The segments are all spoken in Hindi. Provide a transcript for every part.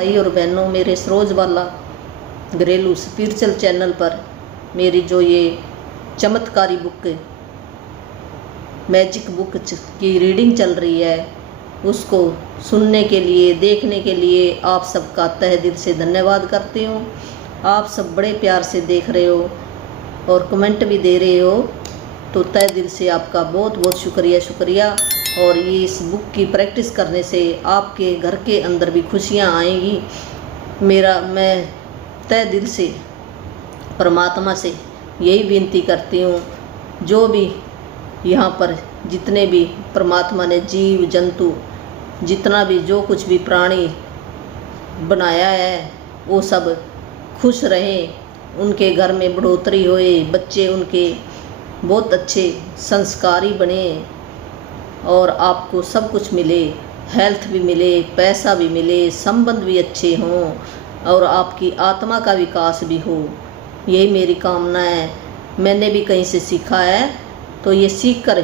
भाई और बहनों, मेरे सरोज वाला घरेलू स्पिरिचुअल चैनल पर मेरी जो ये चमत्कारी बुक मैजिक बुक की रीडिंग चल रही है, उसको सुनने के लिए, देखने के लिए आप सबका तहे दिल से धन्यवाद करती हूँ। आप सब बड़े प्यार से देख रहे हो और कमेंट भी दे रहे हो, तो तहे दिल से आपका बहुत बहुत शुक्रिया। और ये इस बुक की प्रैक्टिस करने से आपके घर के अंदर भी खुशियाँ आएंगी। मैं तहे दिल से परमात्मा से यही विनती करती हूँ, जो भी यहाँ पर जितने भी परमात्मा ने जीव जंतु, जितना भी जो कुछ भी प्राणी बनाया है, वो सब खुश रहें, उनके घर में बढ़ोतरी होए, बच्चे उनके बहुत अच्छे संस्कारी बने और आपको सब कुछ मिले, हेल्थ भी मिले, पैसा भी मिले, संबंध भी अच्छे हों और आपकी आत्मा का विकास भी हो। यही मेरी कामना है। मैंने भी कहीं से सीखा है, तो ये सीख कर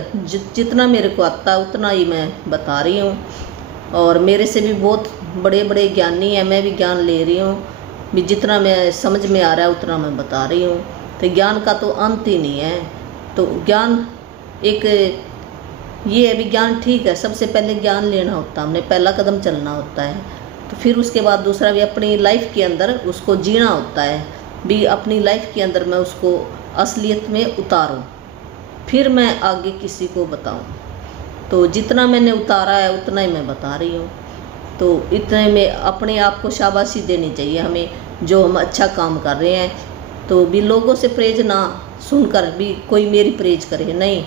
जितना मेरे को आता है उतना ही मैं बता रही हूँ। और मेरे से भी बहुत बड़े बड़े ज्ञानी हैं, मैं भी ज्ञान ले रही हूँ भी, जितना मैं समझ में आ रहा है उतना मैं बता रही हूँ। तो ज्ञान का तो अंत ही नहीं है। तो ज्ञान एक ये है भी, ज्ञान ठीक है, सबसे पहले ज्ञान लेना होता है, हमने पहला कदम चलना होता है, तो फिर उसके बाद दूसरा भी अपनी लाइफ के अंदर उसको जीना होता है भी, अपनी लाइफ के अंदर मैं उसको असलियत में उतारूं, फिर मैं आगे किसी को बताऊं। तो जितना मैंने उतारा है उतना ही मैं बता रही हूँ। तो इतने में अपने आप को शाबाशी देनी चाहिए हमें, जो हम अच्छा काम कर रहे हैं। तो भी लोगों से प्रेज ना सुनकर भी कोई मेरी प्रेज करे, नहीं,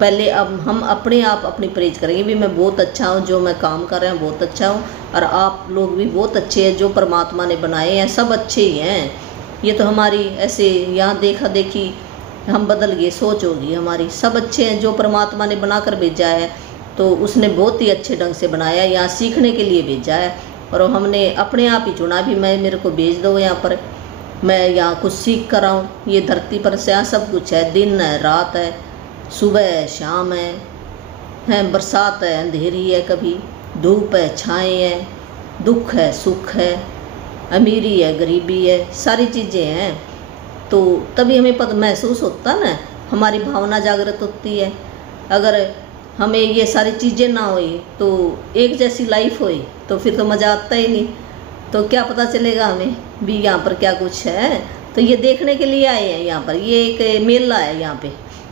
पहले अब हम अपने आप अपनी प्रेज करेंगे भी, मैं बहुत अच्छा हूँ, जो मैं काम कर रहा हूँ बहुत अच्छा हूँ, और आप लोग भी बहुत अच्छे हैं, जो परमात्मा ने बनाए हैं सब अच्छे ही हैं। ये तो हमारी ऐसे यहाँ देखा देखी हम बदल गए, सोच होगी हमारी, सब अच्छे हैं, जो परमात्मा ने बना कर भेजा है तो उसने बहुत ही अच्छे ढंग से बनाया, यहाँ सीखने के लिए भेजा है। और हमने अपने आप ही चुना भी, मैं मेरे को भेज दो यहाँ पर, मैं यहाँ कुछ सीख कर आऊँ। ये धरती पर से यहाँ सब कुछ है, दिन है रात है, सुबह है शाम है, बरसात है अंधेरी है, कभी धूप है छाएँ है, दुख है सुख है, अमीरी है गरीबी है, सारी चीज़ें हैं। तो तभी हमें पता महसूस होता ना, हमारी भावना जागृत होती है। अगर हमें ये सारी चीज़ें ना होई, तो एक जैसी लाइफ होई, तो फिर तो मज़ा आता ही नहीं। तो क्या पता चलेगा हमें भी यहाँ पर क्या कुछ है। तो ये देखने के लिए आए हैं यहाँ पर, ये एक मेला है यहाँ पे,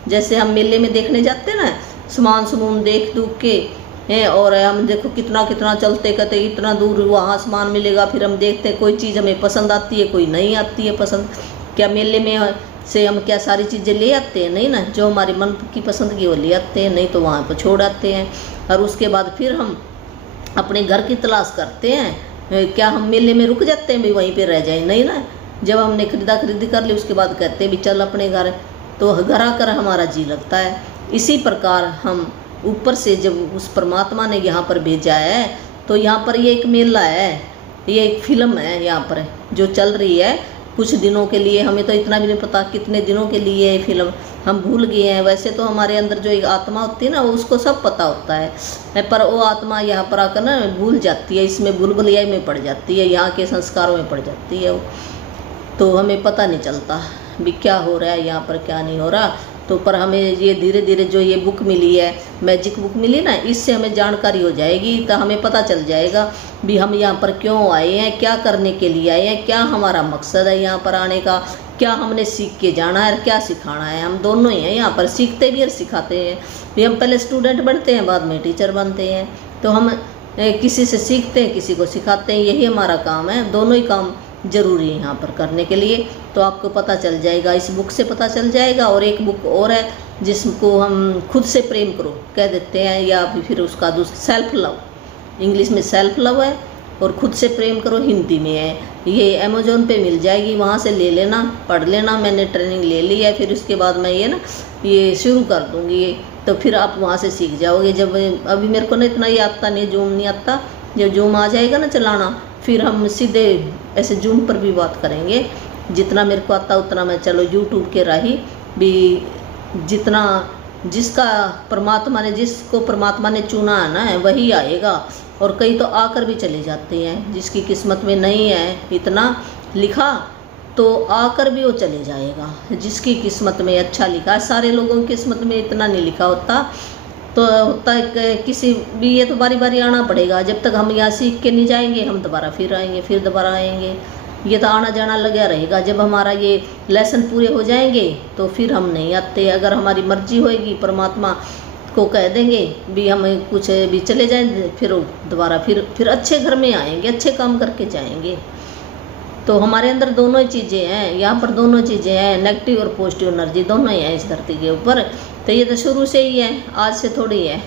जैसे हम मेले में देखने जाते हैं ना, सामान समून देख दूख के हैं, और हम देखो कितना कितना चलते कहते इतना दूर वहाँ सामान मिलेगा, फिर हम देखते हैं कोई चीज़ हमें पसंद आती है, कोई नहीं आती है पसंद। क्या मेले में से हम क्या सारी चीज़ें ले आते हैं? नहीं ना, जो हमारे मन की पसंद की वो ले आते हैं, नहीं तो वहाँ पर छोड़ आते हैं। और उसके बाद फिर हम अपने घर की तलाश करते हैं। क्या हम मेले में रुक जाते हैं भी वहीं पे रह जाए? नहीं ना, जब हमने खरीदी कर ली उसके बाद कहते हैं भी चल अपने घर, तो घर आकर हमारा जी लगता है। इसी प्रकार हम ऊपर से जब उस परमात्मा ने यहाँ पर भेजा है, तो यहाँ पर ये एक मेला है, ये एक फिल्म है यहाँ पर जो चल रही है कुछ दिनों के लिए। हमें तो इतना भी नहीं पता कितने दिनों के लिए ये फिल्म, हम भूल गए हैं। वैसे तो हमारे अंदर जो एक आत्मा होती है ना, वो उसको सब पता होता है, पर वो आत्मा यहाँ पर आकर ना भूल जाती है, इसमें भूलभुलैया में पड़ जाती है, यहाँ के संस्कारों में पड़ जाती है वो। तो हमें पता नहीं चलता भी क्या हो रहा है यहाँ पर, क्या नहीं हो रहा। तो पर हमें ये धीरे धीरे जो ये बुक मिली है, मैजिक बुक मिली ना, इससे हमें जानकारी हो जाएगी, तो हमें पता चल जाएगा भी हम यहाँ पर क्यों आए हैं, क्या करने के लिए आए हैं, क्या हमारा मकसद है यहाँ पर आने का, क्या हमने सीख के जाना है और क्या सिखाना है। हम दोनों ही हैं यहाँ पर, सीखते भी और सिखाते हैं भी। हम पहले स्टूडेंट बनते हैं, बाद में टीचर बनते हैं। तो हम किसी से सीखते हैं, किसी को सिखाते हैं, यही हमारा काम है। दोनों ही काम ज़रूरी है यहाँ पर करने के लिए। तो आपको पता चल जाएगा, इस बुक से पता चल जाएगा। और एक बुक और है जिसको हम खुद से प्रेम करो कह देते हैं, या फिर उसका सेल्फ लव, इंग्लिश में सेल्फ लव है, और खुद से प्रेम करो हिंदी में है। ये अमेज़ॉन पे मिल जाएगी, वहाँ से ले लेना, पढ़ लेना। मैंने ट्रेनिंग ले ली है, फिर उसके बाद मैं ये शुरू कर दूँगी, तो फिर आप वहाँ से सीख जाओगे। जब अभी मेरे को ना इतना ये आता नहीं, जूम नहीं आता, जब जूम आ जाएगा ना चलाना, फिर हम सीधे ऐसे जूम पर भी बात करेंगे। जितना मेरे को आता उतना मैं, चलो यूट्यूब के राही भी जितना जिसको परमात्मा ने चुना है ना वही आएगा। और कई तो आकर भी चले जाते हैं, जिसकी किस्मत में नहीं है इतना लिखा तो आकर भी वो चले जाएगा। जिसकी किस्मत में अच्छा लिखा है, सारे लोगों की किस्मत में इतना नहीं लिखा होता, तो होता है किसी भी, ये तो बारी बारी आना पड़ेगा। जब तक हम यहाँ सीख के नहीं जाएंगे हम दोबारा फिर आएंगे, फिर दोबारा आएंगे, ये तो आना जाना लगा रहेगा। जब हमारा ये लेसन पूरे हो जाएंगे तो फिर हम नहीं आते। अगर हमारी मर्जी होएगी, परमात्मा को कह देंगे भी हम कुछ भी चले जाएं, फिर दोबारा फिर अच्छे घर में आएंगे, अच्छे काम करके जाएंगे। तो हमारे अंदर दोनों ही चीज़ें हैं, यहाँ पर दोनों चीज़ें हैं, नेगेटिव और पॉजिटिव एनर्जी दोनों ही हैं इस धरती के ऊपर। तो ये तो शुरू से ही है, आज से थोड़ी है।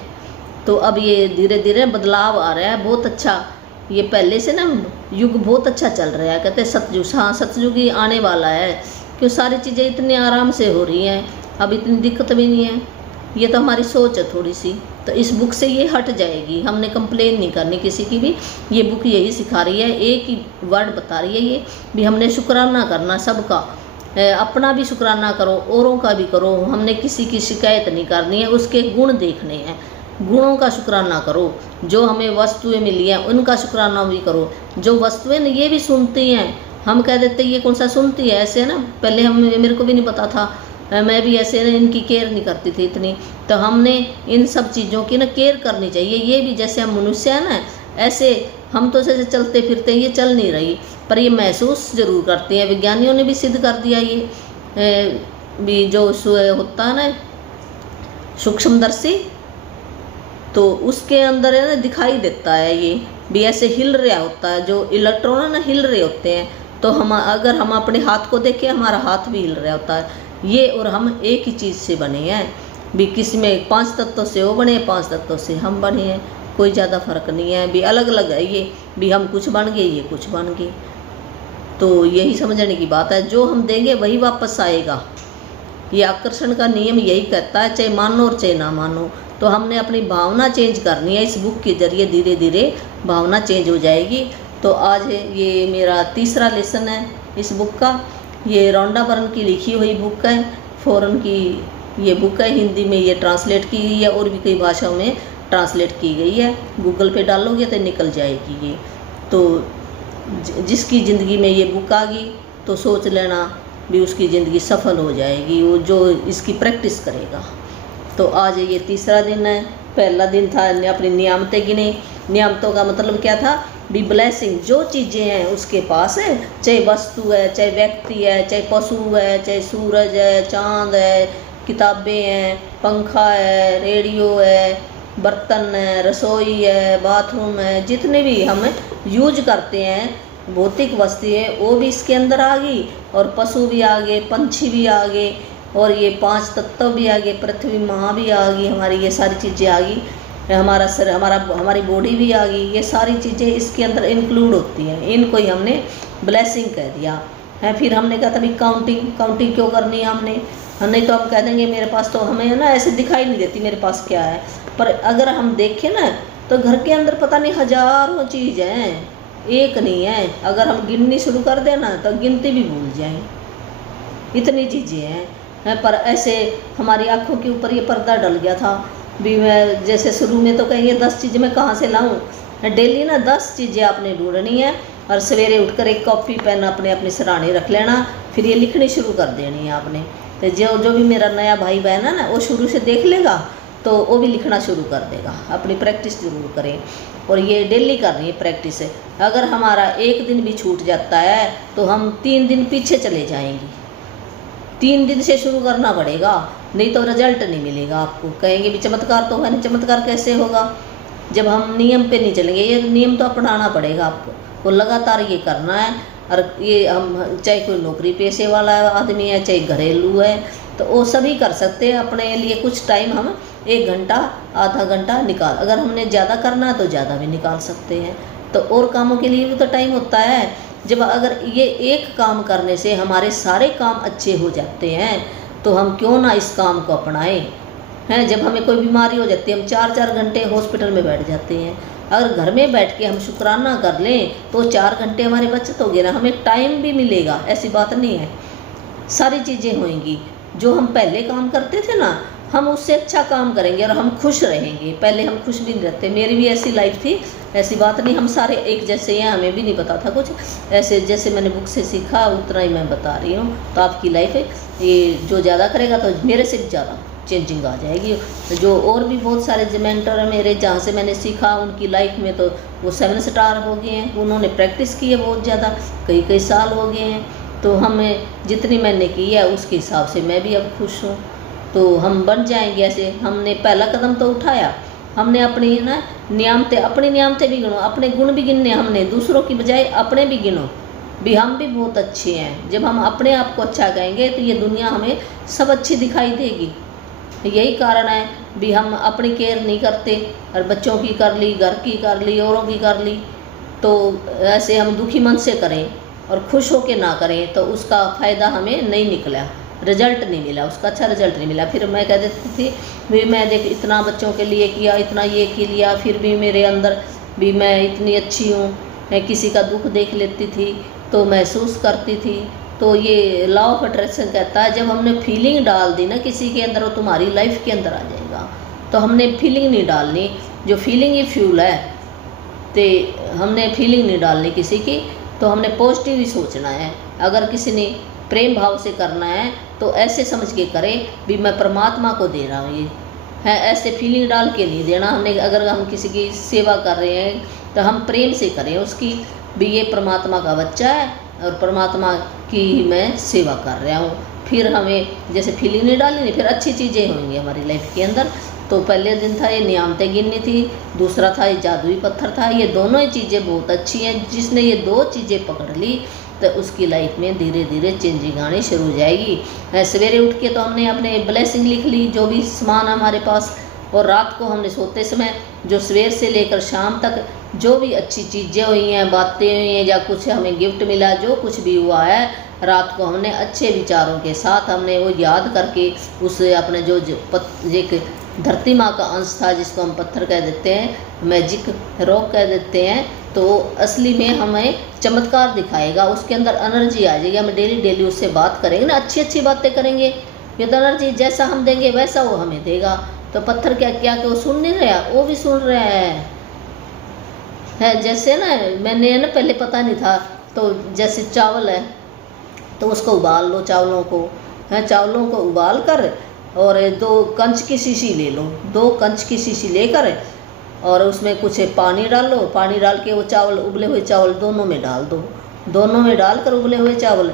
तो अब ये धीरे धीरे बदलाव आ रहा है, बहुत अच्छा। ये पहले से ना युग बहुत अच्छा चल रहा है, कहते हैं सतयुग। हाँ, सतयुग ही आने वाला है, क्यों सारी चीज़ें इतनी आराम से हो रही हैं, अब इतनी दिक्कत भी नहीं है। ये तो हमारी सोच है थोड़ी सी, तो इस बुक से ये हट जाएगी। हमने कंप्लेन नहीं करनी किसी की भी, ये बुक यही सिखा रही है, एक ही वर्ड बता रही है ये भी, हमने शुक्राना करना सबका, अपना भी शुक्राना करो, औरों का भी करो। हमने किसी की शिकायत नहीं करनी है, उसके गुण देखने हैं, गुणों का शुक्राना करो। जो हमें वस्तुएं मिली हैं उनका शुक्राना भी करो। जो वस्तुएं ये भी सुनती हैं, हम कह देते ये कौन सा सुनती है, ऐसे ना पहले मेरे को भी नहीं पता था, मैं भी ऐसे ना इनकी केयर नहीं करती थी इतनी। तो हमने इन सब चीज़ों की ना केयर करनी चाहिए। ये भी जैसे हम मनुष्य हैं ना, ऐसे हम तो जैसे चलते फिरते ये चल नहीं रही, पर ये महसूस ज़रूर करते हैं। विज्ञानियों ने भी सिद्ध कर दिया ये भी, जो होता है ना सूक्ष्मदर्शी, तो उसके अंदर है ना दिखाई देता है ये भी, ऐसे हिल रहा होता है। जो इलेक्ट्रॉन है ना हिल रहे होते हैं, तो हम अगर हम अपने हाथ को देखें, हमारा हाथ भी हिल रहा होता है। ये और हम एक ही चीज़ से बने हैं भी, किसी में 5 तत्वों से वो बने, 5 तत्वों से हम बने हैं, कोई ज़्यादा फर्क नहीं है भी, अलग अलग है ये भी। हम कुछ बन गए, ये कुछ बन गए। तो यही समझने की बात है, जो हम देंगे वही वापस आएगा। ये आकर्षण का नियम यही कहता है, चाहे मानो और चाहे ना मानो। तो हमने अपनी भावना चेंज करनी है, इस बुक के जरिए धीरे धीरे भावना चेंज हो जाएगी। तो आज ये मेरा तीसरा लेसन है इस बुक का। ये रोंडा बर्न की लिखी हुई बुक है, फॉरेन की ये बुक है, हिंदी में ये ट्रांसलेट की गई है और भी कई भाषाओं में ट्रांसलेट की गई है। गूगल पे डालोगे तो निकल जाएगी ये। तो जिसकी ज़िंदगी में ये बुक आ गई तो सोच लेना भी उसकी ज़िंदगी सफल हो जाएगी, वो जो इसकी प्रैक्टिस करेगा। तो आज ये तीसरा दिन है। पहला दिन था अपनी नियामतें गिने। नियामतों का मतलब क्या था भी, ब्लेसिंग। जो चीज़ें हैं उसके पास है, चाहे वस्तु है, चाहे व्यक्ति है, चाहे पशु है, चाहे सूरज है, चांद है, किताबें हैं, पंखा है, रेडियो है, बर्तन है, रसोई है, बाथरूम है, जितने भी हम यूज करते हैं भौतिक वस्तुएं, वो भी इसके अंदर आ गई। और पशु भी आ गए, पंछी भी आ गए, और ये 5 तत्व भी आ गए, पृथ्वी माँ भी आ गई हमारी, ये सारी चीज़ें आ गई। हमारा सर, हमारी बॉडी भी आ गई, ये सारी चीज़ें इसके अंदर इंक्लूड होती हैं। इनको ही हमने ब्लेसिंग कह दिया है। फिर हमने कहा था भी काउंटिंग क्यों करनी है हमने, नहीं तो हम कह देंगे मेरे पास, तो हमें ना ऐसे दिखाई नहीं देती मेरे पास क्या है। पर अगर हम देखें ना तो घर के अंदर पता नहीं हजारों चीज़ हैं, एक नहीं है। अगर हम गिननी शुरू कर देना तो गिनती भी भूल जाएं, इतनी चीज़ें हैं। पर ऐसे हमारी आँखों के ऊपर ये पर्दा डल गया था भी। मैं जैसे शुरू में तो कहेंगे 10 चीज़ें मैं कहाँ से लाऊं, डेली ना 10 चीज़ें आपने ढूंढनी है, और सवेरे उठकर एक कॉपी पेन अपने सिरहाने रख लेना, फिर ये लिखनी शुरू कर देनी है आपने। तो जो भी मेरा नया भाई बहन है ना, वो शुरू से देख लेगा तो वो भी लिखना शुरू कर देगा। अपनी प्रैक्टिस जरूर करें, और ये डेली करनी है प्रैक्टिस है। अगर हमारा एक दिन भी छूट जाता है तो हम 3 दिन पीछे चले जाएंगे। 3 दिन से शुरू करना पड़ेगा, नहीं तो रिजल्ट नहीं मिलेगा आपको। कहेंगे भी चमत्कार तो है नहीं, चमत्कार कैसे होगा जब हम नियम पे नहीं चलेंगे। ये नियम तो अपनाना पड़ेगा आपको, वो लगातार ये करना है। और ये हम चाहे कोई नौकरी पेशे वाला आदमी है, चाहे घरेलू है, तो वो सभी कर सकते हैं। अपने लिए कुछ टाइम हम 1 घंटा, आधा घंटा निकाल, अगर हमने ज़्यादा करना है तो ज़्यादा भी निकाल सकते हैं। तो और कामों के लिए भी तो टाइम होता है। जब अगर ये एक काम करने से हमारे सारे काम अच्छे हो जाते हैं, तो हम क्यों ना इस काम को अपनाएं हैं। जब हमें कोई बीमारी हो जाती है, हम 4-4 घंटे हॉस्पिटल में बैठ जाते हैं। अगर घर में बैठ के हम शुक्राना कर लें तो 4 घंटे हमारी बचत होगी ना, हमें टाइम भी मिलेगा। ऐसी बात नहीं है, सारी चीज़ें होंगी। जो हम पहले काम करते थे ना, हम उससे अच्छा काम करेंगे और हम खुश रहेंगे। पहले हम खुश भी नहीं रहते, मेरी भी ऐसी लाइफ थी, ऐसी बात नहीं, हम सारे एक जैसे हैं, हमें भी नहीं पता था कुछ, ऐसे जैसे मैंने बुक से सीखा उतना ही मैं बता रही हूँ। तो आपकी लाइफ है ये, जो ज़्यादा करेगा तो मेरे से भी ज़्यादा चेंजिंग आ जाएगी। जो और भी बहुत सारे मेंटर हैं मेरे, जहाँ से मैंने सीखा, उनकी लाइफ में तो वो 7 स्टार हो गए हैं, उन्होंने प्रैक्टिस की है बहुत ज़्यादा, कई कई साल हो गए हैं। तो हमें जितनी मैंने की है उसके हिसाब से मैं भी अब खुश हूँ। तो हम बन जाएंगे ऐसे। हमने पहला कदम तो उठाया, हमने अपनी ना अपनी नियामतें भी गिनो, अपने गुण भी गिनने, हमने दूसरों की बजाय अपने भी गिनो भी, हम भी बहुत अच्छे हैं। जब हम अपने आप को अच्छा कहेंगे तो ये दुनिया हमें सब अच्छी दिखाई देगी। यही कारण है भी हम अपनी केयर नहीं करते, और बच्चों की कर ली, घर की कर ली, औरों की कर ली, तो ऐसे हम दुखी मन से करें और खुश होकर ना करें तो उसका फ़ायदा हमें नहीं निकला, रिजल्ट नहीं मिला, उसका अच्छा रिजल्ट नहीं मिला। फिर मैं कह देती थी भी मैं देख इतना बच्चों के लिए किया, इतना ये के लिया, फिर भी मेरे अंदर भी मैं इतनी अच्छी हूँ। मैं किसी का दुख देख लेती थी तो महसूस करती थी। तो ये लॉ ऑफ अट्रैक्शन कहता है, जब हमने फीलिंग डाल दी ना किसी के अंदर, वो तुम्हारी लाइफ के अंदर आ जाएगा। तो हमने फीलिंग नहीं डालनी, जो फीलिंग ही फ्यूल है, तो हमने फीलिंग नहीं डालनी किसी की, तो हमने पॉजिटिव ही सोचना है। अगर किसी ने प्रेम भाव से करना है तो ऐसे समझ के करें भी मैं परमात्मा को दे रहा हूँ, ये है, ऐसे फीलिंग डाल के नहीं देना हमने। अगर हम किसी की सेवा कर रहे हैं तो हम प्रेम से करें उसकी, भी ये परमात्मा का बच्चा है और परमात्मा की ही मैं सेवा कर रहा हूँ। फिर हमें जैसे फीलिंग नहीं डालनी, फिर अच्छी चीज़ें होंगी हमारी लाइफ के अंदर। तो पहले दिन था ये नियामतें गिननी थी, दूसरा था ये जादुई पत्थर था। ये दोनों ही चीज़ें बहुत अच्छी हैं। जिसने ये 2 चीज़ें पकड़ ली तो उसकी लाइफ में धीरे धीरे चेंजिंग आनी शुरू हो जाएगी। सवेरे उठ के तो हमने अपने ब्लेसिंग लिख ली, जो भी सामान हमारे पास, और रात को हमने सोते समय जो सवेर से लेकर शाम तक जो भी अच्छी चीज़ें हुई हैं, बातें हुई हैं, या कुछ हमें गिफ्ट मिला, जो कुछ भी हुआ है, रात को हमने अच्छे विचारों के साथ हमने वो याद करके उस अपने जो एक धरती माँ का अंश था, जिसको हम पत्थर कह देते हैं, मैजिक रॉक कह देते हैं, तो असली में हमें चमत्कार दिखाएगा, उसके अंदर एनर्जी आ जाएगी। हम डेली उससे बात करेंगे ना, अच्छी अच्छी बातें करेंगे, ये तो एनर्जी जैसा हम देंगे वैसा वो हमें देगा। तो पत्थर क्या क्या कि वो सुन नहीं रहा, वो भी सुन रहा है। जैसे ना मैंने ना पहले पता नहीं था, तो जैसे चावल है तो उसको उबाल लो, चावलों को है, चावलों को उबाल कर और 2 कंच की शीशी ले लो, 2 कंच की शीशी लेकर और उसमें कुछ पानी डालो, पानी डाल के वो चावल, उबले हुए चावल दोनों में डाल दो, दोनों में डालकर उबले हुए चावल,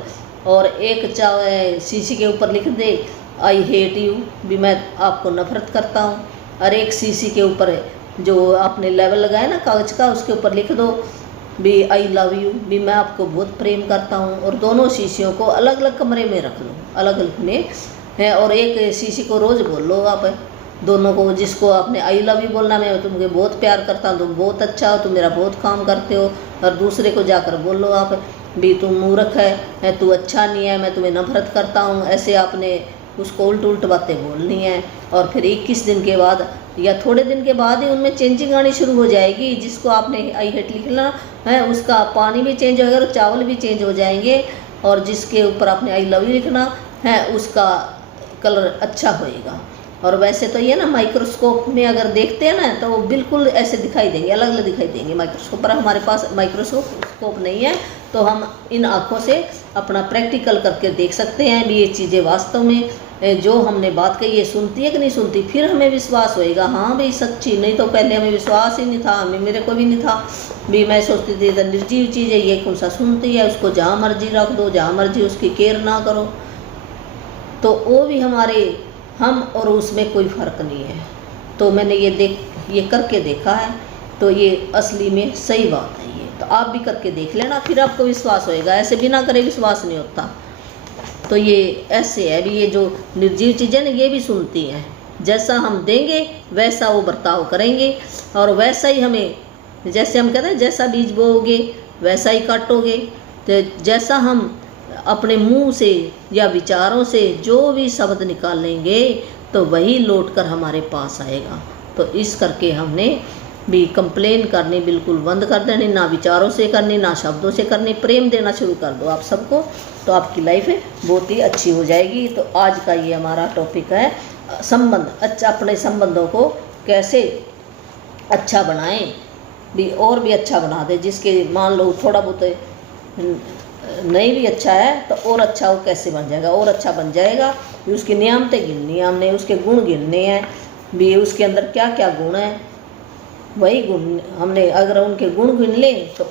और एक शीशी के ऊपर लिख दे आई हेट यू, भी मैं आपको नफरत करता हूँ। और एक शीशी के ऊपर जो आपने लेवल लगाया ना कागज का, उसके ऊपर लिख दो भी आई लव यू, भी मैं आपको बहुत प्रेम करता हूँ। और दोनों शीशियों को अलग अलग कमरे में रख लो, अलग अलग में है, और एक शीशी को रोज़ बोल लो आप दोनों को। जिसको आपने आई लव यू बोलना, मैं तुमको बहुत प्यार करता हूँ, तुम बहुत अच्छा हो, तुम मेरा बहुत काम करते हो। और दूसरे को जाकर बोल लो आप भी तुम मूर्ख है, तू अच्छा नहीं है, मैं तुम्हें नफरत करता हूँ। ऐसे आपने उसको उल्ट बातें बोलनी है। और फिर 21 दिन के बाद या थोड़े दिन के बाद ही उनमें चेंजिंग आनी शुरू हो जाएगी। जिसको आपने आई हेट लिखना है उसका पानी भी चेंज होगा और चावल भी चेंज हो जाएंगे, और जिसके ऊपर आपने आई लव यू लिखना है उसका कलर अच्छा होएगा। और वैसे तो ये ना माइक्रोस्कोप में अगर देखते हैं ना तो वो बिल्कुल ऐसे दिखाई देंगे, अलग अलग दिखाई देंगे माइक्रोस्कोप पर। हमारे पास माइक्रोस्कोप नहीं है, तो हम इन आँखों से अपना प्रैक्टिकल करके देख सकते हैं भी ये चीज़ें वास्तव में जो हमने बात कही है सुनती है कि नहीं सुनती। फिर हमें विश्वास होएगा, हाँ भाई सच्ची। नहीं तो पहले हमें विश्वास ही नहीं था, मेरे को भी नहीं था भी, मैं सोचती थी तो निर्जीव चीज़ है, ये कौन सा सुनती है, उसको जहाँ मर्जी रख दो, जहाँ मर्जी उसकी केयर ना करो, तो वो भी हमारे हम और उसमें कोई फ़र्क नहीं है। तो मैंने ये करके देखा है, तो ये असली में सही बात है। ये तो आप भी करके देख लेना, फिर आपको विश्वास होएगा। ऐसे बिना करे विश्वास नहीं होता। तो ये ऐसे है भी, ये जो निर्जीव चीज़ें ना ये भी सुनती हैं, जैसा हम देंगे वैसा वो बर्ताव करेंगे, और वैसा ही हमें, जैसे हम कहते हैं जैसा बीज बोओगे वैसा ही काटोगे। तो जैसा हम अपने मुंह से या विचारों से जो भी शब्द निकालेंगे तो वही लौट कर हमारे पास आएगा। तो इस करके हमने भी कंप्लेन करनी बिल्कुल बंद कर देनी, ना विचारों से करनी, ना शब्दों से करनी। प्रेम देना शुरू कर दो आप सबको, तो आपकी लाइफ बहुत ही अच्छी हो जाएगी। तो आज का ये हमारा टॉपिक है संबंध अच्छा, अपने संबंधों को कैसे अच्छा बनाएं, भी और भी अच्छा बना दे। जिसके मान लो थोड़ा बहुत नहीं भी अच्छा है तो और अच्छा वो कैसे बन जाएगा, और अच्छा बन जाएगा। भी उसकी नियामतें गिननी है हमने, उसके गुण गिनने हैं, भी उसके अंदर क्या क्या गुण है, वही गुण हमने अगर उनके गुण गिन लें तो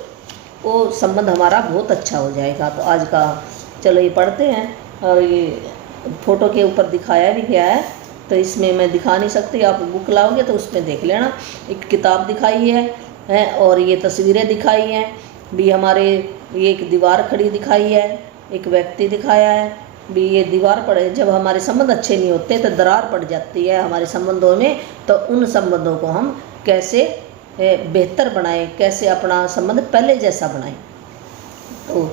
वो संबंध हमारा बहुत अच्छा हो जाएगा। तो आज का चलो ये पढ़ते हैं। और ये फ़ोटो के ऊपर दिखाया भी गया है, तो इसमें मैं दिखा नहीं सकती, आप बुक लाओगे तो उसमें देख लेना। एक किताब दिखाई है और ये तस्वीरें दिखाई हैं भी हमारे। ये एक दीवार खड़ी दिखाई है, एक व्यक्ति दिखाया है भी। ये दीवार पड़े, जब हमारे संबंध अच्छे नहीं होते तो दरार पड़ जाती है हमारे संबंधों में। तो उन संबंधों को हम कैसे बेहतर बनाएं, कैसे अपना संबंध पहले जैसा बनाएं। तो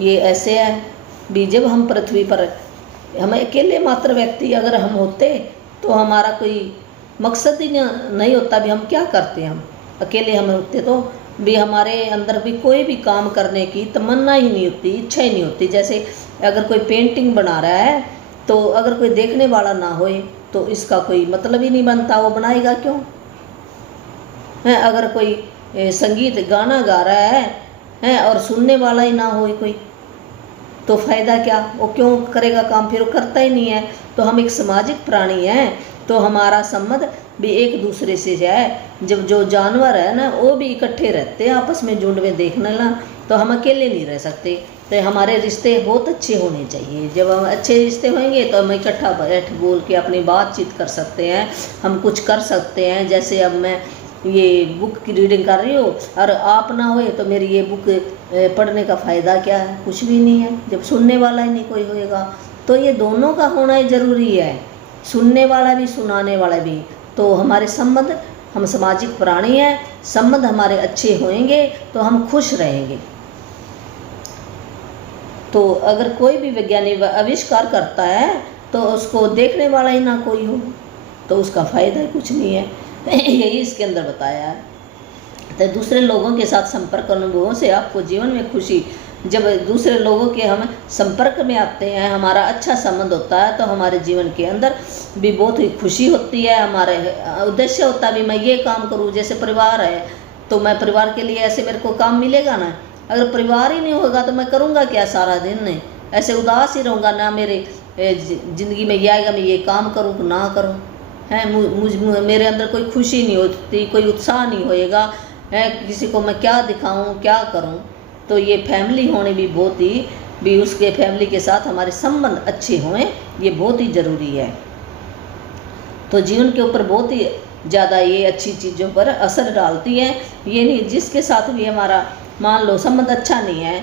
ये ऐसे है भी जब हम पृथ्वी पर हमें अकेले मात्र व्यक्ति अगर हम होते तो हमारा कोई मकसद ही नहीं होता भी हम क्या करते हैं। हम अकेले हम होते तो भी हमारे अंदर भी कोई भी काम करने की तमन्ना ही नहीं होती, इच्छा ही नहीं होती। जैसे अगर कोई पेंटिंग बना रहा है तो अगर कोई देखने वाला ना होए तो इसका कोई मतलब ही नहीं बनता, वो बनाएगा क्यों है। अगर कोई संगीत गाना गा रहा है और सुनने वाला ही ना हो कोई तो फ़ायदा क्या, वो क्यों करेगा काम, फिर वो करता ही नहीं है। तो हम एक सामाजिक प्राणी हैं, तो हमारा संबंध भी एक दूसरे से है। जब जो जानवर है ना वो भी इकट्ठे रहते हैं आपस में झुंड में देखने ना, तो हम अकेले नहीं रह सकते। तो हमारे रिश्ते बहुत अच्छे होने चाहिए। जब हम अच्छे रिश्ते होंगे तो हम इकट्ठा बैठ बोल के अपनी बातचीत कर सकते हैं, हम कुछ कर सकते हैं। जैसे अब मैं ये बुक की रीडिंग कर रही हो और आप ना होए तो मेरी ये बुक पढ़ने का फ़ायदा क्या है, कुछ भी नहीं है जब सुनने वाला ही नहीं कोई होएगा। तो ये दोनों का होना ही ज़रूरी है, सुनने वाला भी सुनाने वाला भी। तो हमारे संबंध, हम सामाजिक प्राणी हैं, संबंध हमारे अच्छे होंगे तो हम खुश रहेंगे। तो अगर कोई भी वैज्ञानिक आविष्कार करता है तो उसको देखने वाला ही ना कोई हो तो उसका फ़ायदा कुछ नहीं है। यही इसके अंदर बताया है। तो दूसरे लोगों के साथ संपर्क अनुभवों से आपको जीवन में खुशी, जब दूसरे लोगों के हम संपर्क में आते हैं, हमारा अच्छा संबंध होता है तो हमारे जीवन के अंदर भी बहुत ही खुशी होती है। हमारे उद्देश्य होता है भी मैं ये काम करूँ। जैसे परिवार है तो मैं परिवार के लिए ऐसे मेरे को काम मिलेगा ना। अगर परिवार ही नहीं होगा तो मैं करूँगा क्या सारा दिन, नहीं ऐसे उदास ही रहूँगा ना। मेरे ज़िंदगी में ये आएगा मैं ये काम करूँ ना करूँ है, मेरे अंदर कोई खुशी नहीं होती, कोई उत्साह नहीं होएगा है, किसी को मैं क्या दिखाऊं क्या करूं। तो ये फैमिली होने भी बहुत ही भी उसके फैमिली के साथ हमारे संबंध अच्छे हों, ये बहुत ही ज़रूरी है। तो जीवन के ऊपर बहुत ही ज़्यादा ये अच्छी चीज़ों पर असर डालती है। ये नहीं जिसके साथ भी हमारा मान लो संबंध अच्छा नहीं है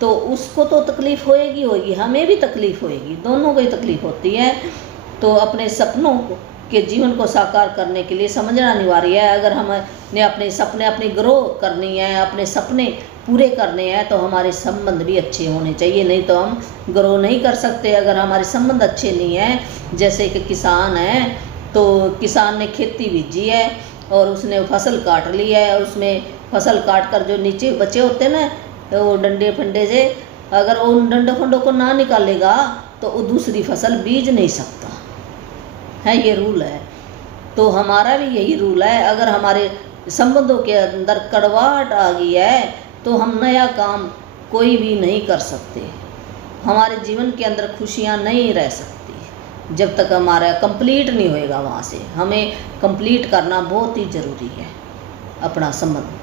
तो उसको तो तकलीफ़ होएगी, हमें भी तकलीफ़ होएगी, दोनों को ही तकलीफ़ होती है। तो अपने सपनों के जीवन को साकार करने के लिए समझना अनिवार्य है। अगर हमने अपने सपने अपनी ग्रो करनी है, अपने सपने पूरे करने हैं तो हमारे संबंध भी अच्छे होने चाहिए, नहीं तो हम ग्रो नहीं कर सकते। अगर हमारे संबंध अच्छे नहीं हैं, जैसे कि किसान है तो किसान ने खेती बीजी है और उसने फसल काट ली है, और उसमें फसल काट कर जो नीचे बचे होते हैं ना वो डंडे फंडे से, अगर वो उन डंडे फंडों को ना निकालेगा तो वो दूसरी फसल बीज नहीं सकता है, ये रूल है। तो हमारा भी यही रूल है। अगर हमारे संबंधों के अंदर कड़वाहट आ गई है तो हम नया काम कोई भी नहीं कर सकते, हमारे जीवन के अंदर खुशियाँ नहीं रह सकती जब तक हमारा कंप्लीट नहीं होएगा। वहाँ से हमें कंप्लीट करना बहुत ही ज़रूरी है अपना संबंध।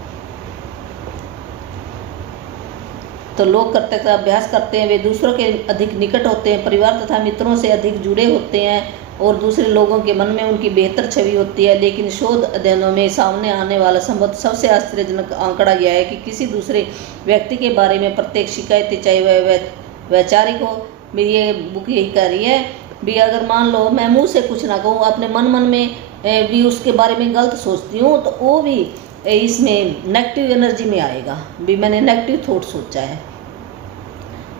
तो लोग कर्तव्य अभ्यास करते हैं, वे दूसरों के अधिक निकट होते हैं, परिवार तथा मित्रों से अधिक जुड़े होते हैं और दूसरे लोगों के मन में उनकी बेहतर छवि होती है। लेकिन शोध अध्ययनों में सामने आने वाला सबसे आश्चर्यजनक आंकड़ा यह है कि किसी दूसरे व्यक्ति के बारे में प्रत्येक शिकायत, चाहे वह वैचारिक हो, भी ये बुक यही कह रही है भी अगर मान लो मैं मुँह से कुछ ना कहूँ, अपने मन में भी उसके बारे में गलत सोचती हूँ तो वो भी इसमें नेगेटिव एनर्जी में आएगा, भी मैंने नेगेटिव थॉट सोचा है।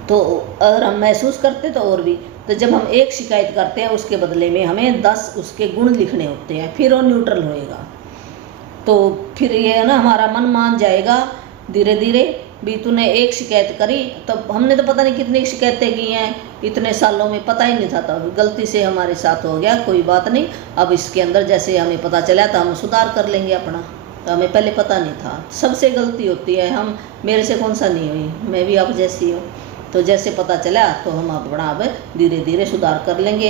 तो अगर हम महसूस करते तो और भी, तो जब हम एक शिकायत करते हैं उसके बदले में हमें 10 उसके गुण लिखने होते हैं, फिर वो न्यूट्रल होएगा। तो फिर ये है ना हमारा मन मान जाएगा धीरे धीरे भी तूने एक शिकायत करी, तो हमने तो पता नहीं कितनी शिकायतें की हैं इतने सालों में, पता ही नहीं था। तब गलती से हमारे साथ हो गया, कोई बात नहीं। अब इसके अंदर जैसे हमें पता चला तो हम सुधार कर लेंगे अपना, तो हमें पहले पता नहीं था। सबसे गलती होती है, हम मेरे से कौन सा नहीं हुई, मैं भी आप जैसी हूँ। तो जैसे पता चला तो हम अपना अब धीरे धीरे सुधार कर लेंगे,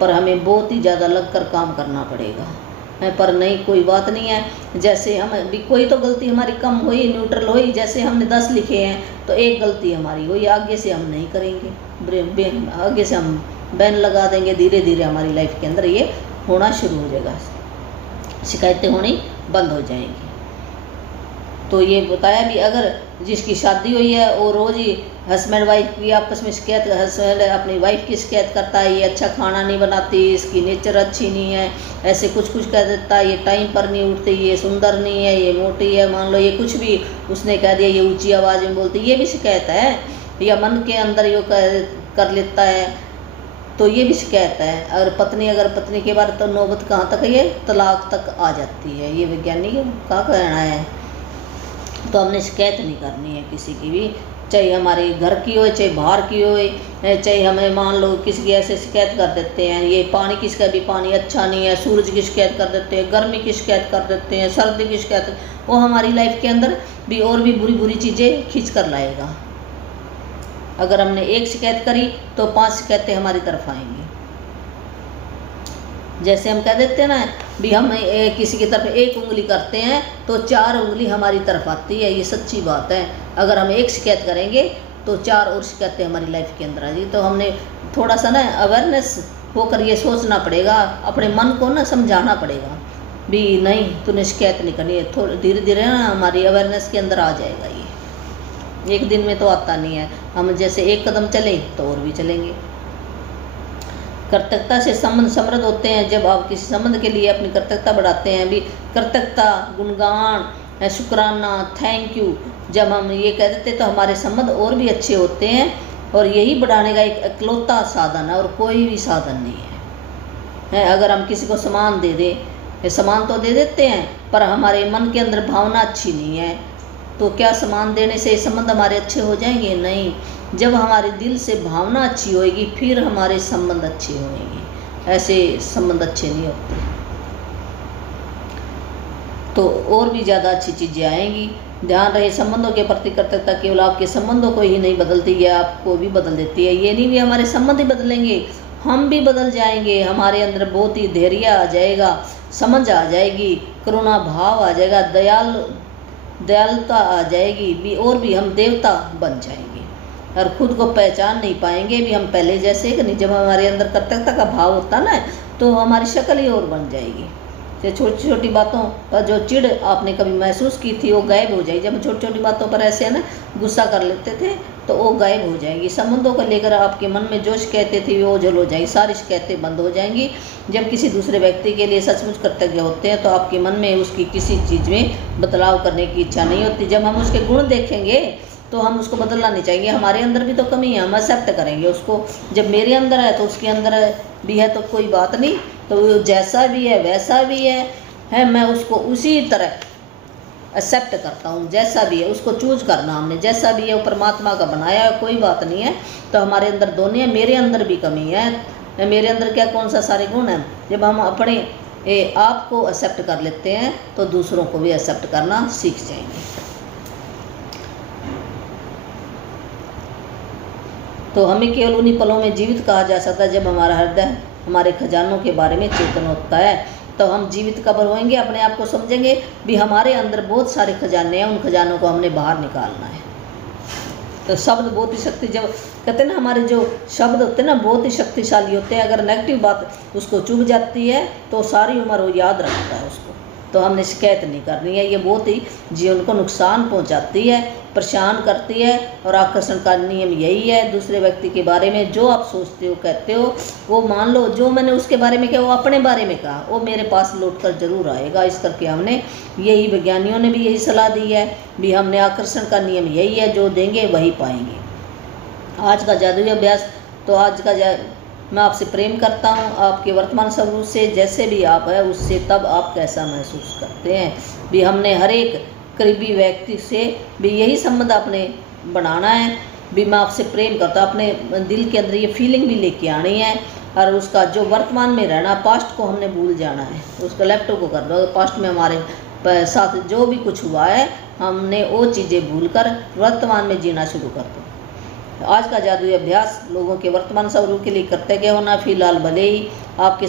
पर हमें बहुत ही ज़्यादा लग कर काम करना पड़ेगा। पर नहीं, कोई बात नहीं है। जैसे हम भी कोई तो गलती हमारी कम हुई, न्यूट्रल हुई, जैसे हमने 10 लिखे हैं तो एक गलती हमारी हुई, आगे से हम नहीं करेंगे, आगे से हम बैन लगा देंगे। धीरे धीरे हमारी लाइफ के अंदर ये होना शुरू हो जाएगा, शिकायतें होनी बंद हो जाएंगी। तो ये बताया भी, अगर जिसकी शादी हुई है वो रोज़ ही हस्बैंड वाइफ की आपस में शिकायत, हस्बैंड अपनी वाइफ की शिकायत करता है, ये अच्छा खाना नहीं बनाती, इसकी नेचर अच्छी नहीं है, ऐसे कुछ कह देता है, ये टाइम पर नहीं उठती, ये सुंदर नहीं है, ये मोटी है, मान लो ये कुछ भी उसने कह दिया, ये ऊंची आवाज़ में बोलती, ये भी शिकायत है। या मन के अंदर ये कर लेता है, तो ये भी शिकायत है। अगर पत्नी के बारे तो नौबत कहाँ तक है, ये तलाक तक आ जाती है। ये वैज्ञानिक का कहना है। तो हमने शिकायत नहीं करनी है किसी की भी, चाहे हमारे घर की हो, चाहे बाहर की हो, चाहे हमें मान लो किसी की ऐसे शिकायत कर देते हैं, ये पानी किसका भी पानी अच्छा नहीं है, सूरज की शिकायत कर देते हैं, गर्मी की शिकायत कर देते हैं, सर्दी की शिकायत, वो हमारी लाइफ के अंदर भी और भी बुरी चीज़ें खींच कर लाएगा। अगर हमने एक शिकायत करी तो 5 शिकायतें हमारी तरफ आएंगी। जैसे हम कह देते हैं ना भी, हम किसी की तरफ एक उंगली करते हैं तो 4 उंगली हमारी तरफ आती है, ये सच्ची बात है। अगर हम एक शिकायत करेंगे तो 4 और शिकायतें हमारी लाइफ के अंदर आ जाएगी। तो हमने थोड़ा सा ना अवेयरनेस होकर ये सोचना पड़ेगा, अपने मन को ना समझाना पड़ेगा भी नहीं, तूने शिकायत नहीं करनी है। थोड़ा धीरे धीरे ना हमारी अवेयरनेस के अंदर आ जाएगा। ये एक दिन में तो आता नहीं है, हम जैसे एक कदम चले तो और भी चलेंगे। कृतज्ञता से संबंध समृद्ध होते हैं। जब आप किसी संबंध के लिए अपनी कृतज्ञता बढ़ाते हैं, भी कृतज्ञता, गुणगान, शुक्राना, थैंक यू जब हम ये कह देते तो हमारे संबंध और भी अच्छे होते हैं। और यही बढ़ाने का एक इकलौता साधन है, और कोई भी साधन नहीं है। अगर हम किसी को सामान दे दें, सामान तो दे देते हैं, पर हमारे मन के अंदर भावना अच्छी नहीं है, तो क्या सामान देने से संबंध हमारे अच्छे हो जाएंगे? नहीं। जब हमारे दिल से भावना अच्छी होएगी फिर हमारे संबंध अच्छे होंगे, ऐसे संबंध अच्छे नहीं होते। तो और भी ज़्यादा अच्छी चीज़ें आएंगी। ध्यान रहे, संबंधों के प्रति कृतज्ञता केवल आपके संबंधों को ही नहीं बदलती है, आपको भी बदल देती है। ये नहीं भी हमारे संबंध ही बदलेंगे, हम भी बदल जाएंगे। हमारे अंदर बहुत ही धैर्य आ जाएगा, समझ आ जाएगी, करुणा भाव आ जाएगा, दयालुता आ जाएगी भी, और भी हम देवता बन जाएंगे। और खुद को पहचान नहीं पाएंगे भी हम पहले जैसे कि नहीं। जब हमारे अंदर कृतज्ञता का भाव होता ना, तो हमारी शक्ल ही और बन जाएगी। तो छोटी छोटी बातों पर जो चिढ़ आपने कभी महसूस की थी वो गायब हो जाएगी। जब छोटी छोटी बातों पर ऐसे है ना गुस्सा कर लेते थे तो वो गायब हो जाएगी। संबंधों को लेकर आपके मन में जो शिकायतें थी वो ओझल हो जाएगी, सारी शिकायतें बंद हो जाएंगी। जब किसी दूसरे व्यक्ति के लिए सचमुच कृतज्ञ होते हैं तो आपके मन में उसकी किसी चीज़ में बदलाव करने की इच्छा नहीं होती। जब हम उसके गुण देखेंगे तो हम उसको बदलना नहीं चाहेंगे। हमारे अंदर भी तो कमी है, हम एक्सेप्ट करेंगे उसको। जब मेरे अंदर है तो उसके अंदर भी है, तो कोई बात नहीं। तो जैसा भी है वैसा भी है मैं उसको उसी तरह एक्सेप्ट करता हूँ। जैसा भी है उसको चूज करना हमने, जैसा भी है वो परमात्मा का बनाया है, कोई बात नहीं है। तो हमारे अंदर दोनों है, मेरे अंदर भी कमी है, मेरे अंदर क्या कौन सा सारे गुण हैं। जब हम अपने आप को एक्सेप्ट कर लेते हैं तो दूसरों को भी एक्सेप्ट करना सीख जाएंगे। तो हमें केवल उन्हीं पलों में जीवित कहा जा सकता है जब हमारा हृदय हमारे खजानों के बारे में चेतन होता है। तो हम जीवित कब होएंगे? अपने आप को समझेंगे भी हमारे अंदर बहुत सारे खजाने हैं, उन खजानों को हमने बाहर निकालना है। तो शब्द बहुत ही शक्ति, जब कहते हैं ना हमारे जो शब्द होते हैं ना बहुत ही शक्तिशाली होते हैं। अगर नेगेटिव बात उसको चुभ जाती है तो सारी उम्र वो याद रखता है उसको। तो हमने शिकायत नहीं करनी है, ये बहुत ही जीवन को नुकसान पहुंचाती है, परेशान करती है। और आकर्षण का नियम यही है, दूसरे व्यक्ति के बारे में जो आप सोचते हो कहते हो वो मान लो, जो मैंने उसके बारे में कहा वो अपने बारे में कहा वो मेरे पास लौट कर जरूर आएगा। इस करके हमने यही, विज्ञानियों ने भी यही सलाह दी है भी हमने आकर्षण का नियम यही है, जो देंगे वही पाएंगे। आज का जादुई अभ्यास, तो आज का मैं आपसे प्रेम करता हूँ, आपके वर्तमान स्वरूप से, जैसे भी आप है उससे, तब आप कैसा महसूस करते हैं भी हमने हर एक करीबी व्यक्ति से भी यही संबंध अपने बनाना है। भी मैं आपसे प्रेम करता हूँ, अपने दिल के अंदर ये फीलिंग भी लेके आनी है। और उसका जो वर्तमान में रहना, पास्ट को हमने भूल जाना है, उसका लेफ्ट को कर दो। पास्ट में हमारे साथ जो भी कुछ हुआ है हमने वो चीज़ें भूलकर वर्तमान में जीना शुरू कर दो। आज का जादुई अभ्यास लोगों के वर्तमान स्वरूप के लिए कर्तव्य होना। फिलहाल भले ही आपके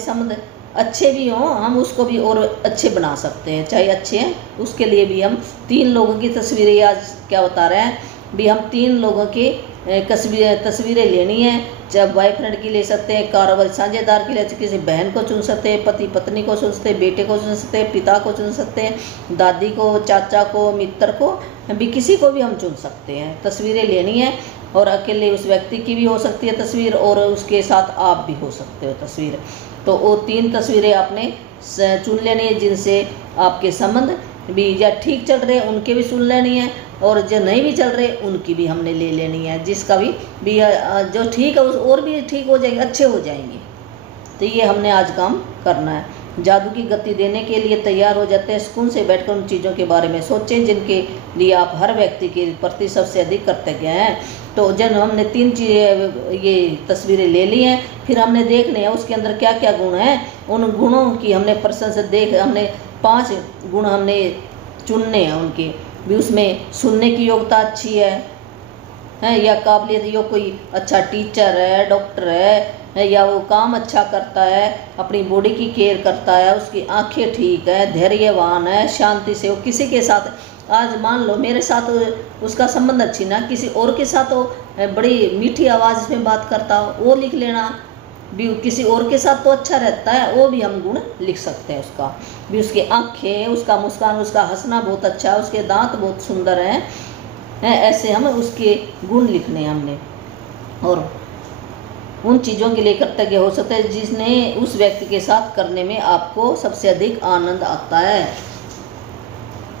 संबंध अच्छे भी हों, हम उसको भी और अच्छे बना सकते हैं। चाहे अच्छे हैं उसके लिए भी हम 3 लोगों की तस्वीरें, आज क्या बता रहे हैं भी, हम 3 लोगों की तस्वीरें लेनी है। चाहे बॉयफ्रेंड की ले सकते हैं, कारोबारी साझेदार की ले सकते हैं, किसी बहन को चुन सकते हैं, पति पत्नी को चुन सकते हैं, बेटे को चुन सकते हैं, पिता को चुन सकते हैं, दादी को, चाचा को, मित्र को भी, किसी को भी हम चुन सकते हैं। तस्वीरें लेनी है और अकेले उस व्यक्ति की भी हो सकती है तस्वीर, और उसके साथ आप भी हो सकते हो तस्वीर। तो वो 3 तस्वीरें आपने चुन लेनी है जिनसे आपके संबंध भी या ठीक चल रहे हैं उनके भी सुन लेनी है, और जो नहीं भी चल रहे उनकी भी हमने ले लेनी है। जिसका भी जो ठीक है उस और भी ठीक हो जाएंगे, अच्छे हो जाएंगे। तो ये हमने आज काम करना है। जादू की गति देने के लिए तैयार हो जाते हैं। सुकून से बैठकर उन चीज़ों के बारे में सोचें जिनके लिए आप हर व्यक्ति के प्रति सबसे अधिक कर्तव्य हैं। तो जब हमने 3 चीज़ें ये तस्वीरें ले ली हैं, फिर हमने देखने हैं उसके अंदर क्या क्या गुण हैं। उन गुणों की हमने प्रशंसा हमने 5 गुण हमने चुनने हैं उनके भी। उसमें सुनने की योग्यता अच्छी है या काबिलियत, यो कोई अच्छा टीचर है, डॉक्टर है, या वो काम अच्छा करता है, अपनी बॉडी की केयर करता है, उसकी आंखें ठीक है, धैर्यवान है, शांति से वो किसी के साथ, आज मान लो मेरे साथ उसका संबंध अच्छी ना, किसी और के साथ वो बड़ी मीठी आवाज़ में बात करता हो, वो लिख लेना भी। किसी और के साथ तो अच्छा रहता है, वो भी हम गुण लिख सकते हैं उसका भी। उसकी आंखें, उसका मुस्कान, उसका हंसना बहुत अच्छा है, उसके दांत बहुत सुंदर हैं, ऐसे हम उसके गुण लिखने हैं हमने। और उन चीज़ों के लिए कर्तव्य हो सकता है जिसने उस व्यक्ति के साथ करने में आपको सबसे अधिक आनंद आता है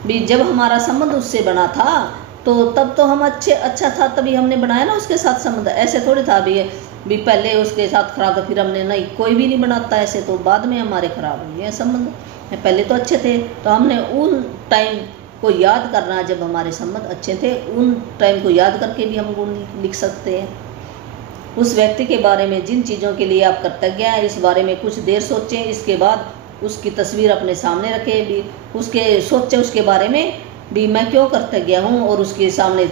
भी। जब हमारा संबंध उससे बना था तो तब तो हम अच्छा था, तभी हमने बनाया ना उसके साथ संबंध। ऐसे थोड़ी था भी पहले उसके साथ खराब था फिर हमने, नहीं, कोई भी नहीं बनाता ऐसे, तो बाद में हमारे खराब हुए हैं संबंध। पहले तो अच्छे थे, तो हमने उन टाइम को याद करना जब हमारे संबंध अच्छे थे, उन टाइम को याद करके भी हम गुण लिख सकते हैं। उस व्यक्ति के बारे में जिन चीज़ों के लिए आप कर्तव्य हैं, इस बारे में कुछ देर सोचें। इसके बाद उसकी तस्वीर अपने सामने रखें भी, उसके सोचें उसके बारे में भी, मैं क्यों कर्तव्य हूँ, और उसके सामने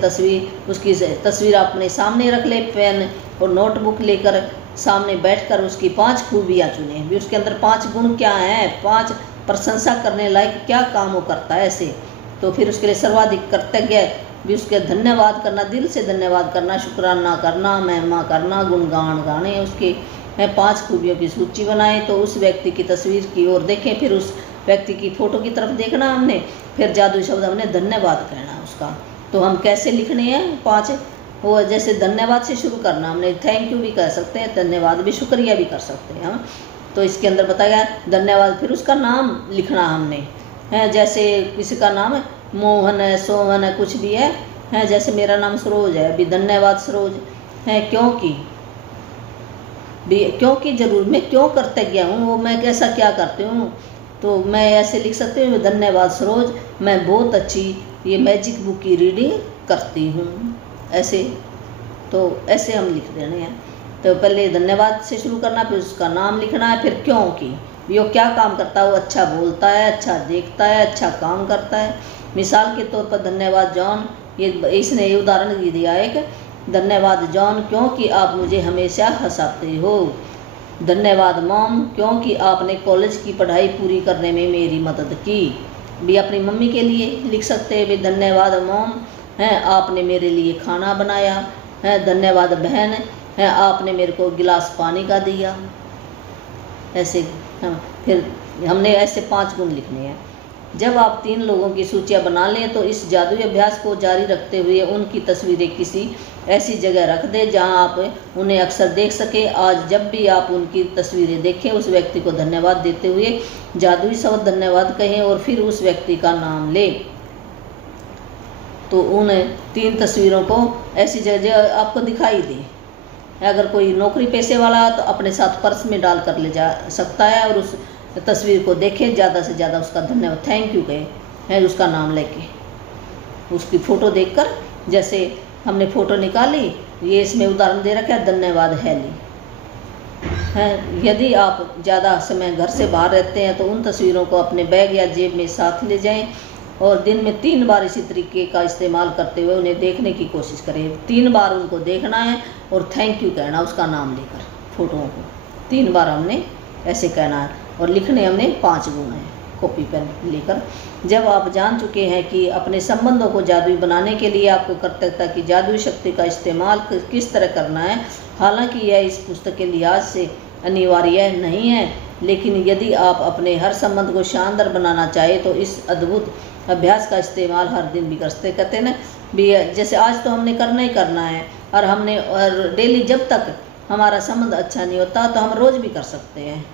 उसकी तस्वीर अपने सामने रख ले। पेन और नोटबुक लेकर सामने बैठकर उसकी 5 खूबियाँ चुने भी। उसके अंदर 5 गुण क्या हैं, 5 प्रशंसा करने लायक क्या काम वो करता है ऐसे। तो फिर उसके लिए सर्वाधिक कर्तव्य भी उसके धन्यवाद करना, दिल से धन्यवाद करना, शुक्राना करना, महिमा करना, गुणगान गाने उसके। 5 खूबियों की सूची बनाएं। तो उस व्यक्ति की तस्वीर की ओर देखें, फिर उस व्यक्ति की फ़ोटो की तरफ देखना हमने, फिर जादुई शब्द हमने धन्यवाद कहना उसका। तो हम कैसे लिखने हैं 5, वो जैसे धन्यवाद से शुरू करना हमने, थैंक यू भी कह सकते हैं, धन्यवाद भी, शुक्रिया भी कर सकते हैं हम। तो इसके अंदर बताया धन्यवाद, फिर उसका नाम लिखना हमने है। जैसे किसी का नाम है मोहन है, सोहन है, कुछ भी है जैसे मेरा नाम सरोज है भी, धन्यवाद सरोज है। क्योंकि जरूर मैं क्यों कर्तव्य हूँ, वो मैं कैसा क्या करती हूँ, तो मैं ऐसे लिख सकती हूँ, धन्यवाद सरोज, मैं बहुत अच्छी ये मैजिक बुक की रीडिंग करती हूँ, ऐसे। तो ऐसे हम लिख देने हैं। तो पहले धन्यवाद से शुरू करना, फिर उसका नाम लिखना है, फिर क्योंकि वो क्या काम करता है, वो अच्छा बोलता है, अच्छा देखता है, अच्छा काम करता है। मिसाल के तौर पर धन्यवाद जॉन, ये इसने ये उदाहरण दिया है कि धन्यवाद जॉन क्योंकि आप मुझे हमेशा हंसाते हो। धन्यवाद मॉम क्योंकि आपने कॉलेज की पढ़ाई पूरी करने में मेरी मदद की भी। अपनी मम्मी के लिए लिख सकते हैं भी, धन्यवाद मॉम है आपने मेरे लिए खाना बनाया है। धन्यवाद बहन है आपने मेरे को गिलास पानी का दिया, ऐसे। फिर हमने ऐसे 5 गुण लिखने हैं। जब आप 3 लोगों की सूचियाँ बना लें तो इस जादुई अभ्यास को जारी रखते हुए उनकी तस्वीरें किसी ऐसी जगह रख दें जहां आप उन्हें अक्सर देख सकें। आज जब भी आप उनकी तस्वीरें देखें, उस व्यक्ति को धन्यवाद देते हुए जादुई शब्द धन्यवाद कहें और फिर उस व्यक्ति का नाम लें। तो उन 3 तस्वीरों को ऐसी जगह आपको दिखाई दे। अगर कोई नौकरी पेशे वाला तो अपने साथ पर्स में डाल कर ले जा सकता है और उस तस्वीर को देखें, ज़्यादा से ज़्यादा उसका धन्यवाद, थैंक यू कहे। है उसका नाम लेके, उसकी फ़ोटो देखकर, जैसे हमने फ़ोटो निकाली, ये इसमें उदाहरण दे रखा है धन्यवाद हैली है। यदि आप ज़्यादा समय घर से बाहर रहते हैं तो उन तस्वीरों को अपने बैग या जेब में साथ ले जाएं और दिन में 3 बार इसी तरीके का इस्तेमाल करते हुए उन्हें देखने की कोशिश करें। 3 बार उनको देखना है और थैंक यू कहना उसका नाम लेकर। फ़ोटोओं को 3 बार हमने ऐसे कहना है और लिखने हमने 5 गुण हैं कॉपी पेन लेकर। जब आप जान चुके हैं कि अपने संबंधों को जादुई बनाने के लिए आपको कर्तव्यता की जादुई शक्ति का इस्तेमाल किस तरह करना है, हालांकि यह इस पुस्तक के लिहाज से अनिवार्य नहीं है, लेकिन यदि आप अपने हर संबंध को शानदार बनाना चाहें तो इस अद्भुत अभ्यास का इस्तेमाल हर दिन भी कर सकते। कहते हैं ना भी, जैसे आज तो हमने करना ही करना है और हमने और डेली जब तक हमारा संबंध अच्छा नहीं होता तो हम रोज़ भी कर सकते हैं।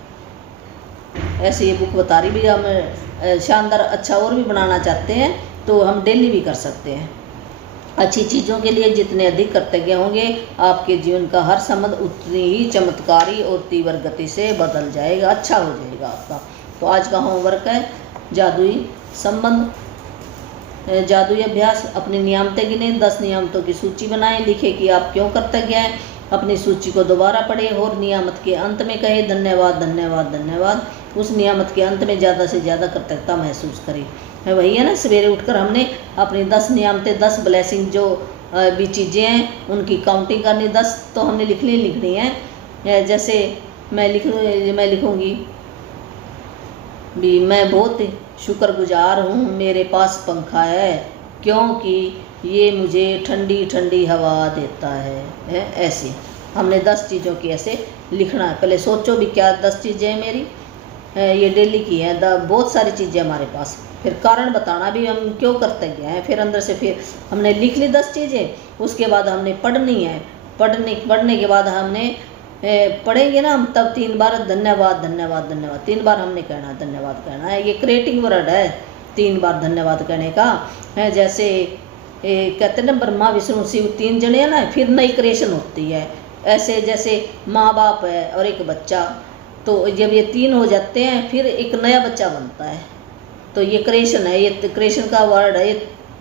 ऐसे ये बुक बता रही भी, हम शानदार अच्छा और भी बनाना चाहते हैं तो हम डेली भी कर सकते हैं। अच्छी चीज़ों के लिए जितने अधिक कृतज्ञ होंगे, आपके जीवन का हर संबंध उतनी ही चमत्कारी और तीव्र गति से बदल जाएगा, अच्छा हो जाएगा आपका। तो आज का होमवर्क है जादुई संबंध, जादुई अभ्यास। अपनी नियामतें गिने, 10 नियामतों की सूची बनाएं, लिखें कि आप क्यों कृतज्ञ हैं, अपनी सूची को दोबारा पढ़ें और नियामत के अंत में कहें धन्यवाद धन्यवाद धन्यवाद। उस नियामत के अंत में ज़्यादा से ज़्यादा कृतज्ञता महसूस करें। है वही है ना, सवेरे उठकर हमने अपनी 10 नियामतें, 10 ब्लेसिंग जो भी चीज़ें हैं उनकी काउंटिंग करनी, 10 तो हमने लिखनी है। जैसे मैं लिखूँगी भी, मैं बहुत शुक्रगुजार हूँ मेरे पास पंखा है क्योंकि ये मुझे ठंडी ठंडी हवा देता है। ऐसे हमने 10 चीज़ों की ऐसे लिखना है। पहले सोचो भी क्या 10 चीज़ें हैं मेरी, ये डेली की है, बहुत सारी चीज़ें हमारे पास। फिर कारण बताना भी हम क्यों कृतज्ञ हैं। फिर अंदर से फिर हमने लिख ली 10 चीज़ें, उसके बाद हमने पढ़नी है। पढ़ने के बाद हमने पढ़ेंगे ना हम, तब 3 बार धन्यवाद धन्यवाद धन्यवाद 3 बार हमने कहना धन्यवाद कहना है। ये क्रिएटिव वर्ड है 3 बार धन्यवाद कहने का है। जैसे कहते हैं ना ब्रह्मा विष्णु शिव 3 जने हैं ना, फिर नई क्रिएशन होती है। ऐसे जैसे माँ बाप है और एक बच्चा, तो जब ये 3 हो जाते हैं फिर एक नया बच्चा बनता है। तो ये क्रिएशन है, ये क्रिएशन का वर्ड है।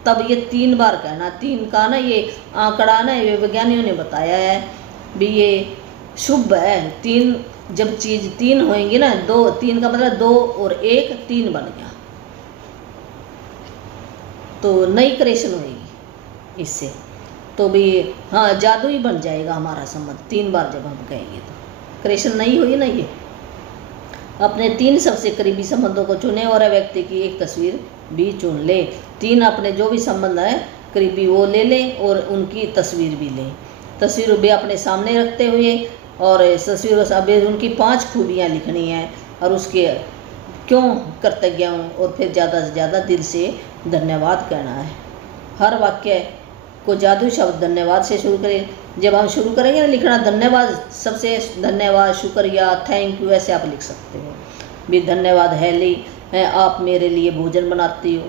तब ये 3 बार कहना, 3 का ना ये आंकड़ा ना ये वैज्ञानिकों ने बताया है भी ये शुभ है। 3 जब चीज़ 3 होएंगी ना, 3 का मतलब 2 और 1 3 बन गया, तो नई क्रिएशन होएगी इससे। तो भी हाँ जादू ही बन जाएगा हमारा संबंध 3 बार जब हम कहेंगे तो क्रिएशन नहीं हुई ना। ये अपने 3 सबसे करीबी संबंधों को चुने और व्यक्ति की एक तस्वीर भी चुन ले। 3 अपने जो भी संबंध है करीबी वो ले लें और उनकी तस्वीर भी लें। तस्वीर भी अपने सामने रखते हुए और तस्वीरों से अभी उनकी 5 खूबियाँ लिखनी है और उसके क्यों कृतज्ञ हूँ, और फिर ज़्यादा से ज़्यादा दिल से धन्यवाद कहना है। हर वाक्य को जादू शब्द धन्यवाद से शुरू करें। जब हम शुरू करेंगे ना लिखना धन्यवाद, सबसे धन्यवाद, शुक्रिया, थैंक यू, ऐसे आप लिख सकते हो भी। धन्यवाद हैली, आप मेरे लिए भोजन बनाती हो।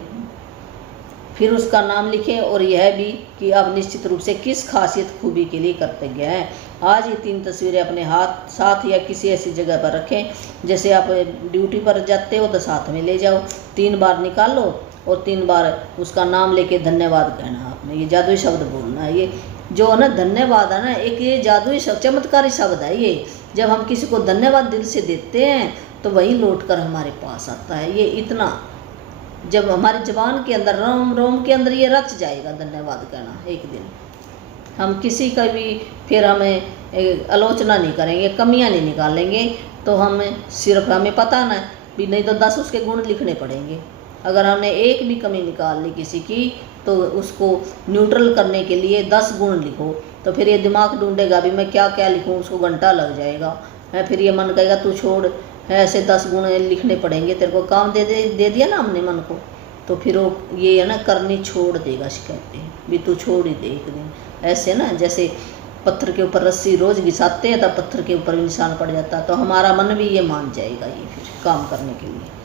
फिर उसका नाम लिखें और यह भी कि आप निश्चित रूप से किस खासियत खूबी के लिए कृतज्ञ हैं। आज ये 3 तस्वीरें अपने साथ या किसी ऐसी जगह पर रखें, जैसे आप ड्यूटी पर जाते हो तो साथ में ले जाओ। 3 बार निकालो और 3 बार उसका नाम लेके धन्यवाद कहना आपने। ये जादुई शब्द बोलना है। ये जो है ना धन्यवाद है ना, एक ये जादुई शब्द, चमत्कारी शब्द है ये। जब हम किसी को धन्यवाद दिल से देते हैं तो वही लौट कर हमारे पास आता है। ये इतना जब हमारी ज़बान के अंदर, रोम रोम के अंदर ये रच जाएगा धन्यवाद कहना, एक दिन हम किसी का भी फिर हमें आलोचना नहीं करेंगे, कमियां नहीं निकालेंगे। तो हमें सिर्फ हमें पता ना भी, नहीं तो 10 उसके गुण लिखने पड़ेंगे। अगर हमने एक भी कमी निकाल ली किसी की तो उसको न्यूट्रल करने के लिए 10 गुण लिखो। तो फिर ये दिमाग ढूंढेगा भी मैं क्या क्या लिखूं, उसको घंटा लग जाएगा। फिर ये मन कहेगा तू छोड़, ऐसे 10 गुण लिखने पड़ेंगे, तेरे को काम दे दिया ना हमने मन को, तो फिर वो ये है ना करनी छोड़ देगा। शिकायतें भी तू छोड़ ही दे एक दिन। ऐसे ना जैसे पत्थर के ऊपर रस्सी रोज़ घिसाते हैं तब पत्थर के ऊपर निशान पड़ जाता है, तो हमारा मन भी ये मान जाएगा ये फिर काम करने के लिए।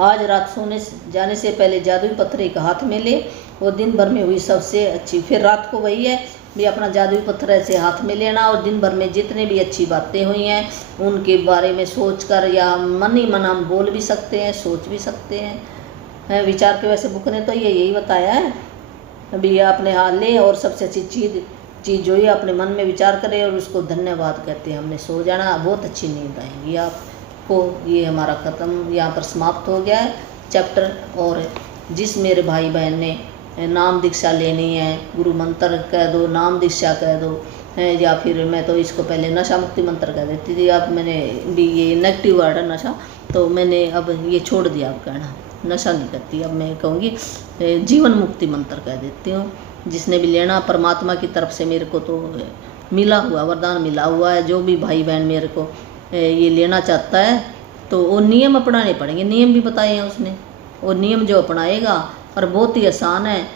आज रात सोने जाने से पहले जादुई पत्थर एक हाथ में ले और दिन भर में हुई सबसे अच्छी, फिर रात को वही है भी अपना जादुई पत्थर ऐसे हाथ में लेना और दिन भर में जितने भी अच्छी बातें हुई हैं उनके बारे में सोचकर, या मन ही मन हम बोल भी सकते हैं, सोच भी सकते हैं, विचार के वैसे बुक ने तो ये यही बताया है, अभी अपने हाथ ले और सबसे अच्छी चीज़ जो है अपने मन में विचार करें और उसको धन्यवाद कहते हैं। हमने सो जाना, बहुत अच्छी नींद आएगी आपको। ये हमारा ख़त्म, यहाँ पर समाप्त हो गया है चैप्टर। और जिस मेरे भाई बहन ने नाम दीक्षा लेनी है, गुरु मंत्र कह दो, नाम दीक्षा कह दो, या फिर मैं तो इसको पहले नशा मुक्ति मंत्र कह देती थी, अब मैंने भी ये नेगेटिव वर्ड है नशा, तो मैंने अब ये छोड़ दिया। अब कहना नशा नहीं करती, अब मैं कहूँगी जीवन मुक्ति मंत्र कह देती हूँ। जिसने भी लेना, परमात्मा की तरफ से मेरे को तो मिला हुआ वरदान मिला हुआ है। जो भी भाई बहन मेरे को ये लेना चाहता है तो वो नियम अपनाने पड़ेंगे, नियम भी बताए हैं उसने। वो नियम जो अपनाएगा, और बहुत ही आसान है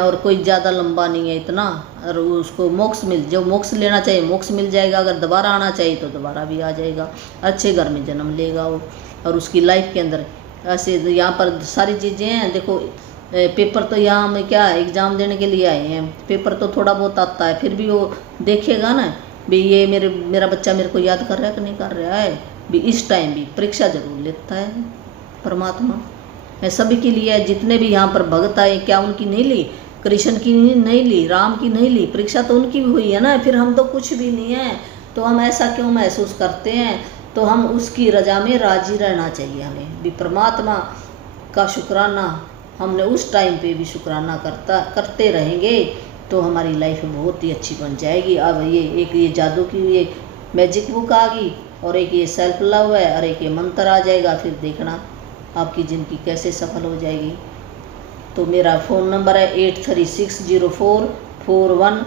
और कोई ज़्यादा लंबा नहीं है इतना, और उसको मोक्ष जो मोक्ष लेना चाहिए मोक्ष मिल जाएगा। अगर दोबारा आना चाहिए तो दोबारा भी आ जाएगा, अच्छे घर में जन्म लेगा वो। और उसकी लाइफ के अंदर ऐसे यहाँ पर सारी चीज़ें हैं। देखो पेपर तो यहाँ में क्या है, एग्ज़ाम देने के लिए आए हैं, पेपर तो थोड़ा बहुत आता है, फिर भी वो देखेगा ना भी ये मेरा बच्चा मेरे को याद कर रहा है कि नहीं कर रहा है। भी इस टाइम भी परीक्षा जरूर लेता है परमात्मा, है सभी के लिए। जितने भी यहाँ पर भक्त आए, क्या उनकी नहीं ली? कृष्ण की नहीं ली, राम की नहीं ली, परीक्षा तो उनकी भी हुई है ना। फिर हम तो कुछ भी नहीं है, तो हम ऐसा क्यों महसूस करते हैं? तो हम उसकी रजा में राजी रहना चाहिए हमें भी। परमात्मा का शुक्राना हमने उस टाइम पे भी शुक्राना करते रहेंगे तो हमारी लाइफ बहुत ही अच्छी बन जाएगी। अब ये जादू की एक मैजिक बुक आ गई, और एक ये सेल्फ लव है, और एक ये मंत्र आ जाएगा। फिर देखना आपकी ज़िंदगी कैसे सफल हो जाएगी। तो मेरा फ़ोन नंबर है 8360441421,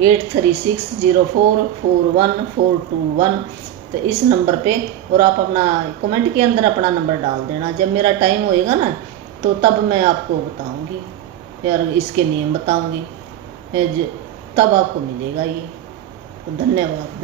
8360441421। तो इस नंबर पे, और आप अपना कमेंट के अंदर अपना नंबर डाल देना। जब मेरा टाइम होएगा ना तो तब मैं आपको बताऊंगी यार, इसके नियम बताऊंगी, तब आपको मिलेगा ये। तो धन्यवाद।